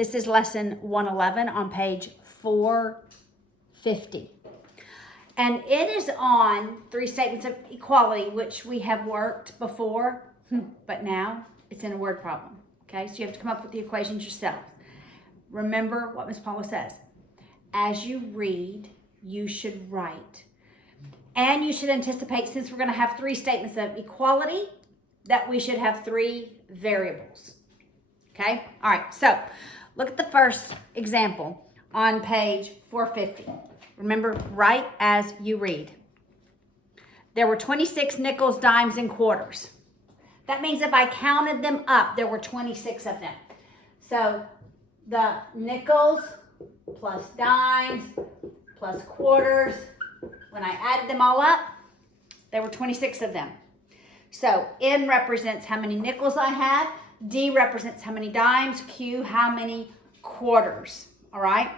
This is lesson 111 on page 450. And it is on three statements of equality, which we have worked before, but now it's in a word problem. Okay, so you have to come up with the equations yourself. Remember what Ms. Paula says. As you read, you should write. And you should anticipate, since we're going to have three statements of equality, that we should have three variables. Okay? All right, so look at the first example on page 450. Remember, write as you read. There were 26 nickels, dimes, and quarters. That means if I counted them up, there were 26 of them. So the nickels plus dimes plus quarters, when I added them all up, there were 26 of them. So N represents how many nickels I have, D represents how many dimes, Q how many quarters, all right?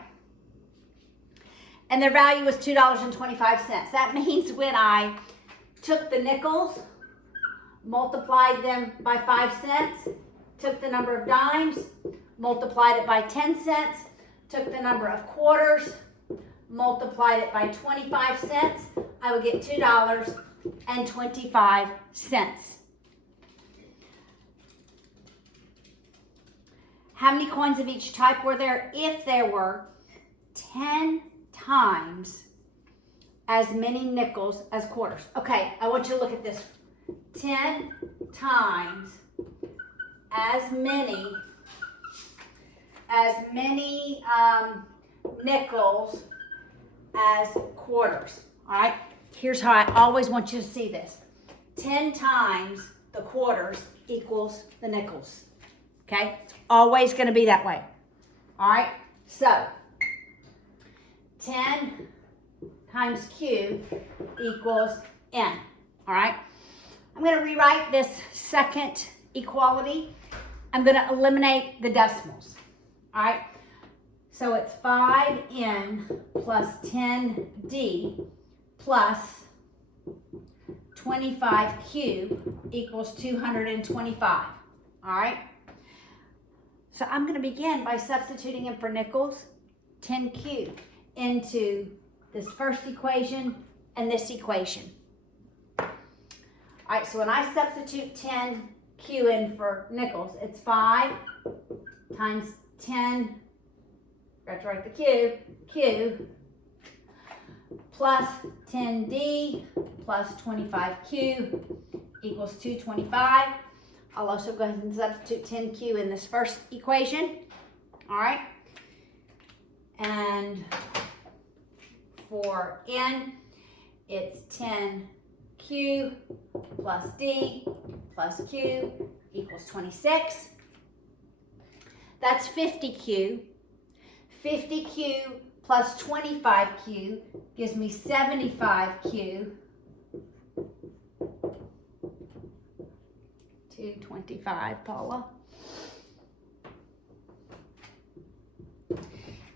And their value was $2.25. That means when I took the nickels, multiplied them by 5 cents, took the number of dimes, multiplied it by 10 cents, took the number of quarters, multiplied it by 25 cents, I would get $2.25. How many coins of each type were there? If there were 10 times as many nickels as quarters. Okay, I want you to look at this. 10 times as many nickels as quarters. All right, here's how I always want you to see this. 10 times the quarters equals the nickels. Okay, it's always going to be that way. All right, so 10 times Q equals N. All right, I'm going to rewrite this second equality. I'm going to eliminate the decimals. All right, so it's 5N plus 10D plus 25Q equals 225. All right, so I'm going to begin by substituting in for nickels, 10Q, into this first equation and this equation. All right, so when I substitute 10Q in for nickels, it's 5 times 10, got to write the Q, plus 10D plus 25Q equals 225. I'll also go ahead and substitute 10Q in this first equation. All right, and for N, it's 10Q plus D plus Q equals 26. That's 50Q. 50Q plus 25Q gives me 75Q. 225, Paula.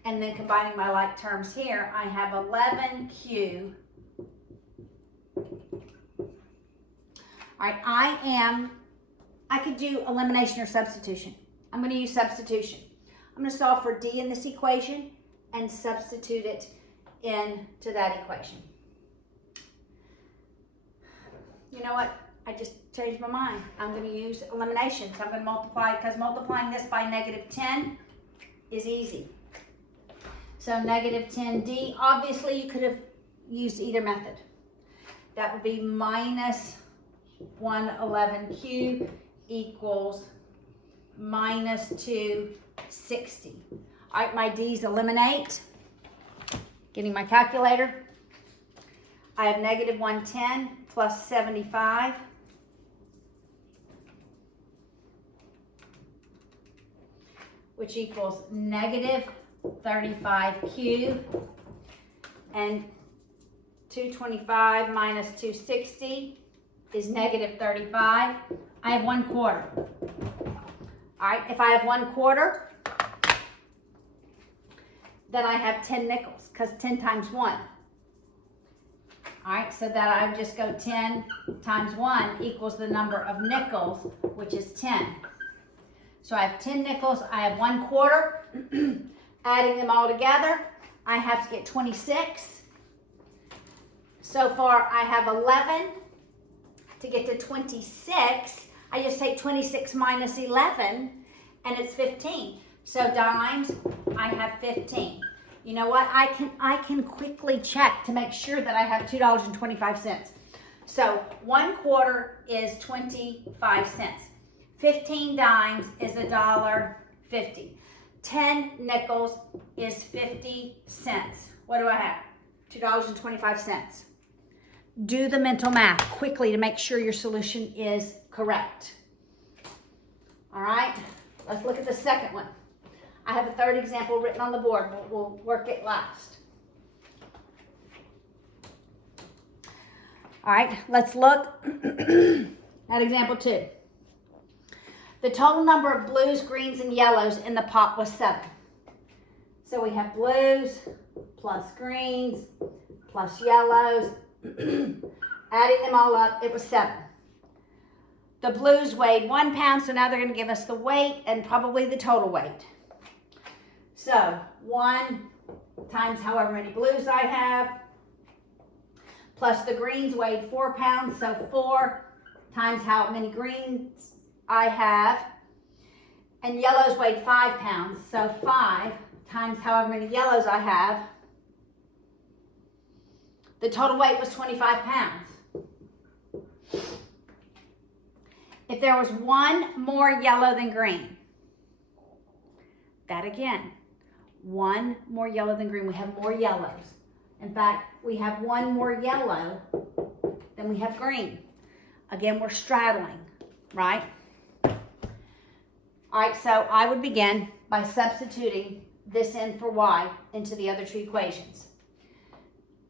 And then combining my like terms here, I have 11Q. All right, I could do elimination or substitution. I'm going to use substitution. I'm going to solve for D in this equation and substitute it into that equation. You know what? I just changed my mind. I'm going to use elimination. So I'm going to multiply, because multiplying this by negative 10 is easy. So negative 10D, obviously you could have used either method. That would be minus 111Q equals minus 260. All right, my D's eliminate. Getting my calculator. I have negative 110 plus 75. Which equals negative 35Q. And 225 minus 260 is negative 35. I have 1/4. All right, if I have 1/4, then I have 10 nickels, because 10 times 1. All right, so that I would just go 10 times 1 equals the number of nickels, which is 10. So I have 10 nickels, I have 1 quarter. Adding them all together, I have to get 26. So far I have 11. To get to 26, I just take 26 minus 11 and it's 15. So dimes, I have 15. You know what? I can quickly check to make sure that I have $2.25. So 1 quarter is 25 cents. 15 dimes is $1.50. 10 nickels is 50 cents. What do I have? $2.25. Do the mental math quickly to make sure your solution is correct. All right, let's look at the second one. I have a third example written on the board, but we'll work it last. All right, let's look at example 2. The total number of blues, greens, and yellows in the pot was 7. So we have blues plus greens plus yellows. Adding them all up, it was 7. The blues weighed 1 pound, so now they're going to give us the weight and probably the total weight. So 1 times however many blues I have, plus the greens weighed 4 pounds, so 4 times how many greens I have, and yellows weighed 5 pounds, so 5 times however many yellows I have. The total weight was 25 pounds. If there was 1 more yellow than green, that again, 1 more yellow than green. We have more yellows. In fact, we have 1 more yellow than we have green. Again, we're straddling, right? All right, so I would begin by substituting this in for y into the other 2 equations.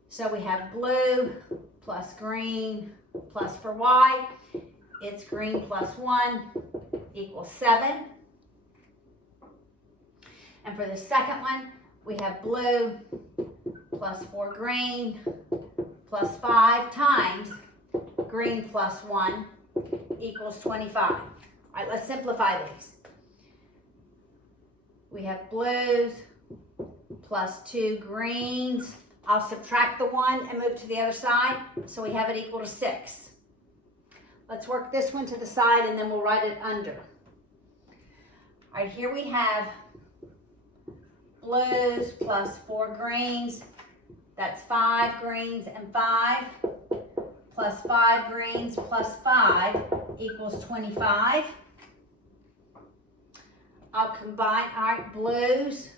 So we have blue plus green plus for y, it's green plus 1 equals 7. And for the second one, we have blue plus 4 green plus 5 times green plus 1 equals 25. All right, let's simplify these. We have blues plus 2 greens. I'll subtract the 1 and move to the other side, so we have it equal to 6. Let's work this one to the side and then we'll write it under. All right, here we have blues plus 4 greens. That's 5 greens and 5 plus 5 greens plus 5 equals 25. I'll combine, all right, blues,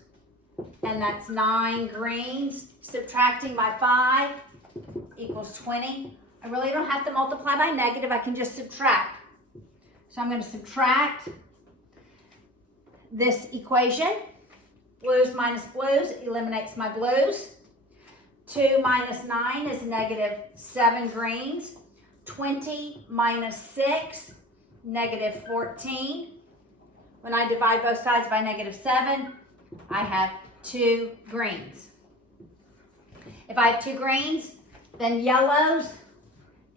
and that's 9 greens. Subtracting my 5 equals 20. I really don't have to multiply by negative, I can just subtract. So I'm going to subtract this equation. Blues minus blues eliminates my blues. 2 minus 9 is negative 7 greens. 20 minus 6, negative 14. When I divide both sides by negative 7, I have 2 greens. If I have 2 greens, then yellows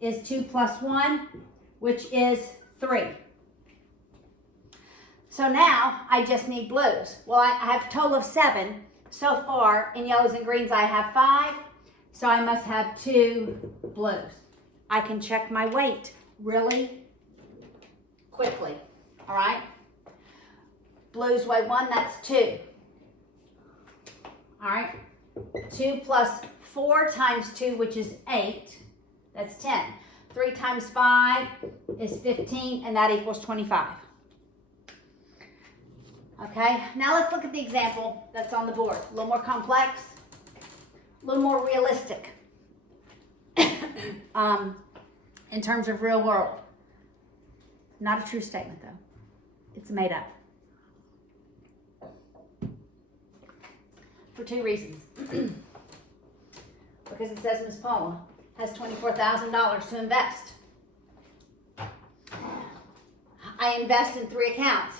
is 2 plus 1, which is 3. So now I just need blues. Well, I have a total of 7. So far, in yellows and greens, I have 5. So I must have 2 blues. I can check my weight really quickly. All right? Blues weigh 1, that's 2. All right? 2 plus 4 times 2, which is 8. That's 10. 3 times 5 is 15, and that equals 25. Okay, now let's look at the example that's on the board. A little more complex, a little more realistic in terms of real world. Not a true statement, though. It's made up. For 2 reasons. Because it says Miss Paula has $24,000 to invest. I invest in 3 accounts.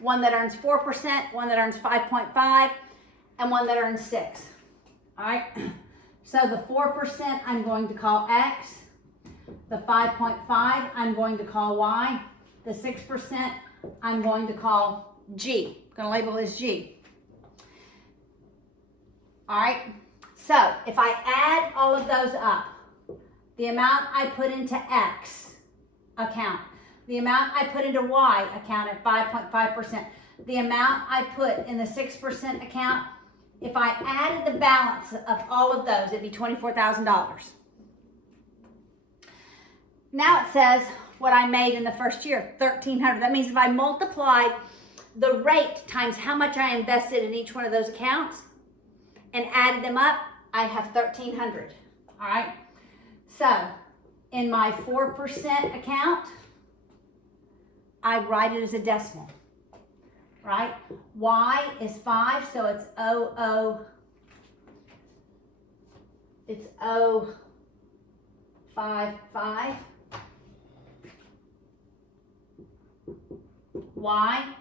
One that earns 4%, one that earns 5.5, and one that earns 6. All right? So the 4% I'm going to call X. The 5.5 I'm going to call Y. The 6% I'm going to call G. I'm going to label as G. All right, so if I add all of those up, the amount I put into X account, the amount I put into Y account at 5.5%, the amount I put in the 6% account, if I added the balance of all of those, it'd be $24,000. Now it says what I made in the first year, $1,300. That means if I multiplied the rate times how much I invested in each one of those accounts and added them up, I have $1,300. All right. So in my 4% account, I write it as a decimal. Right? Y is 5, so it's 0.055. Y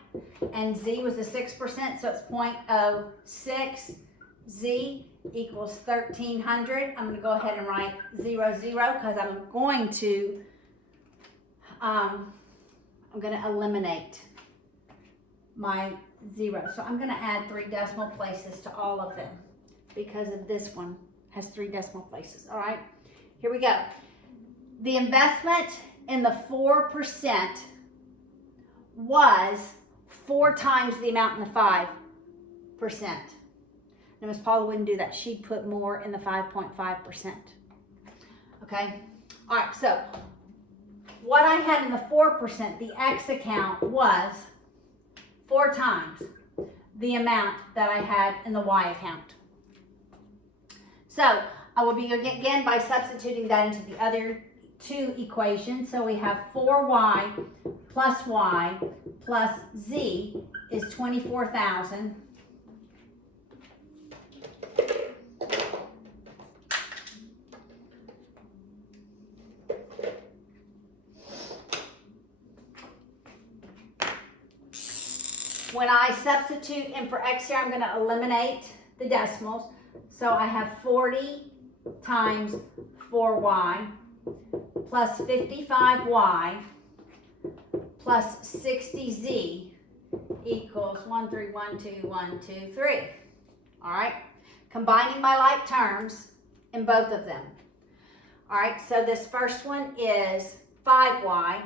and Z was the 6%, so it's 0.06. Z equals 1,300. I'm going to go ahead and write 0, 0 because I'm going to eliminate my 0. So I'm going to add 3 decimal places to all of them because of this one has 3 decimal places. All right, here we go. The investment in the 4% was 4 times the amount in the 5%. Now, Miss Paula wouldn't do that. She'd put more in the 5.5%. Okay? All right, so what I had in the 4%, the X account, was 4 times the amount that I had in the Y account. So I will begin again by substituting that into the other 2 equations. So we have 4Y plus Y plus Z is 24,000. When I substitute in for X here, I'm going to eliminate the decimals. So I have 40 times 4Y plus 55Y plus 60Z equals 1, 3, 1, 2, 1, 2, 3. All right, combining my like terms in both of them. All right, so this first one is 5Y.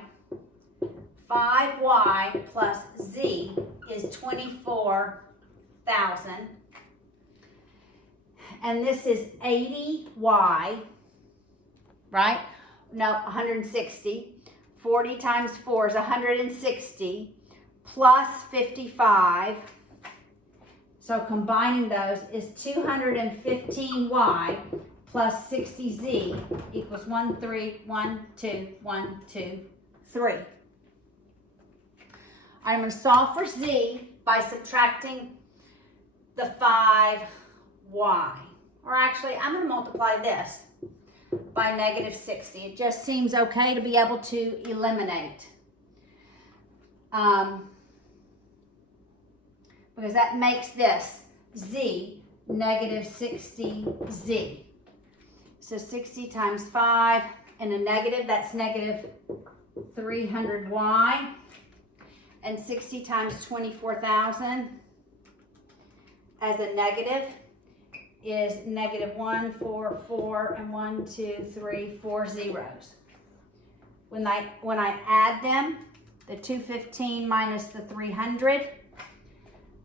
5Y plus Z is 24,000. And this is 80Y, right? No, 160. 40 times 4 is 160 plus 55. So combining those is 215Y plus 60Z equals 1, 3, 1, 2, 1, 2, 3. I'm going to solve for Z by subtracting the 5Y. Or actually, I'm going to multiply this by negative 60. It just seems okay to be able to eliminate. Because that makes this Z negative 60Z. So 60 times 5 and a negative, that's negative 300Y. And 60 times 24,000 as a negative is negative 1, 4, 4, and 1, 2, 3, 4 zeros. When I add them, the 215 minus the 300,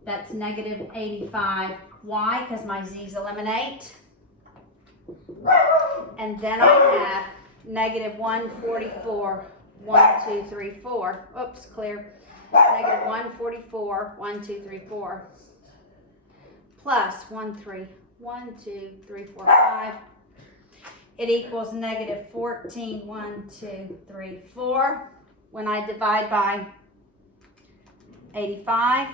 that's negative 85Y because my Z's eliminate. And then I have negative 144, 1, 2, 3, 4. Oops, clear. Negative 144, 1, 2, 3, 4. Plus 1, 3, 1, 2, 3, 4, 5. It equals negative 14, 1, 2, 3, 4. When I divide by 85,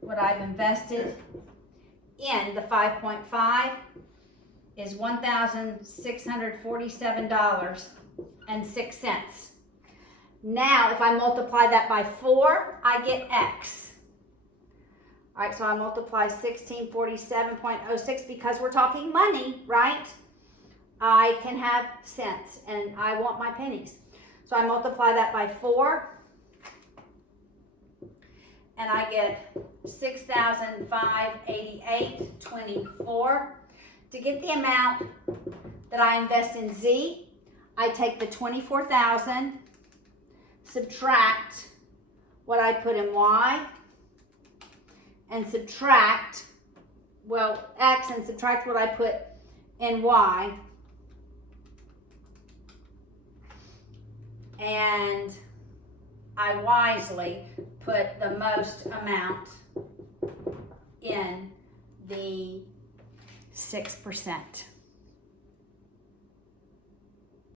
what I've invested in the 5.5 is $1,647.06. Now, if I multiply that by 4, I get X. All right, so I multiply 1647.06 because we're talking money, right? I can have cents, and I want my pennies. So I multiply that by 4, and I get 6,588.24. To get the amount that I invest in Z, I take the 24,000, subtract what I put in Y, and subtract, well, X, and subtract what I put in Y. And I wisely put the most amount in the 6%.